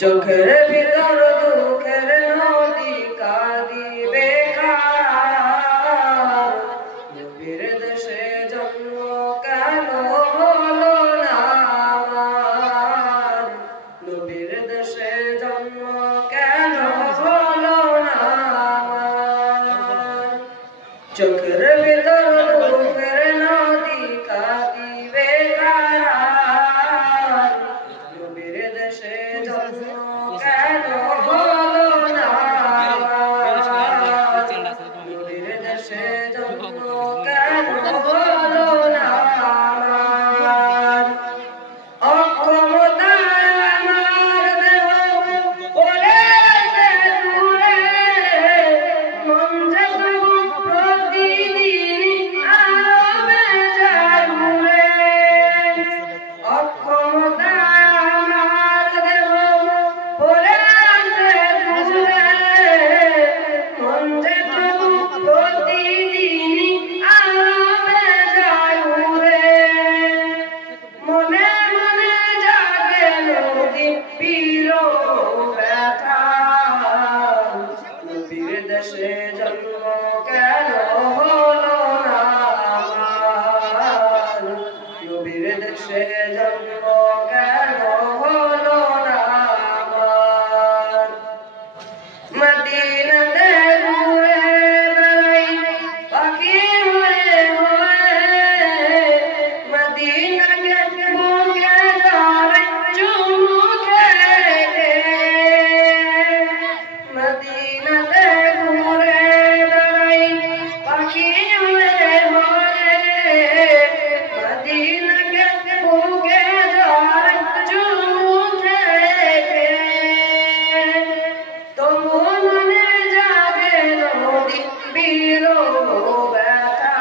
চোখের ভিতর দুঃখের নদী কাঁদিবে কার, নবীর দেশে জন্ম কেন হলো না আমার, নবীর দেশে জন্ম কেন হলো না আমার। চোখের ভিতর দুঃখের নদী কাঁদিবে কার, নবীর দেশে জন্ম কেন হলো না আমার, নবীর দেশে জন্ম কেন হলো না আমার। অক্ষমতায় আমার দেহ পড়ে আছে দূরে, মন যে তবু প্রতিদিন আরো বেজায় ঘুরে। অক্ষমতায় আমার দেহ পড়ে আছে দূরে, মন যে তবু প্রতিদিন আরো বেজায় ঘুরে। মনে মনে জাগে নদী বিরহ ব্যথা, নবীর দেশে জন্ম কেন হলো না আমার, নবীর দেশে জন্ম কেন হলো না আমার। মদিনাতে ঘুরে বেড়াই পাখি হয়ে হয়ে, মদিনাকে বুকে ধরে চুমু খেয়ে। মদিনাতে ঘুরে বেড়াই পাখি হয়ে হয়ে, মদিনাকে বুকে ধরে চুমু খেয়ে। তবু মনে জাগে নদী বিরহ ব্যথা,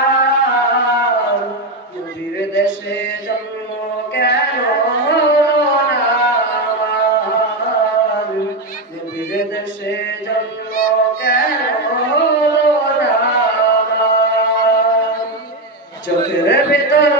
নবীর দেশে জন্ম কেন হলো না আমার, নবীর দেশে জন্ম কেন হলো না আমার। চোখের ভিতর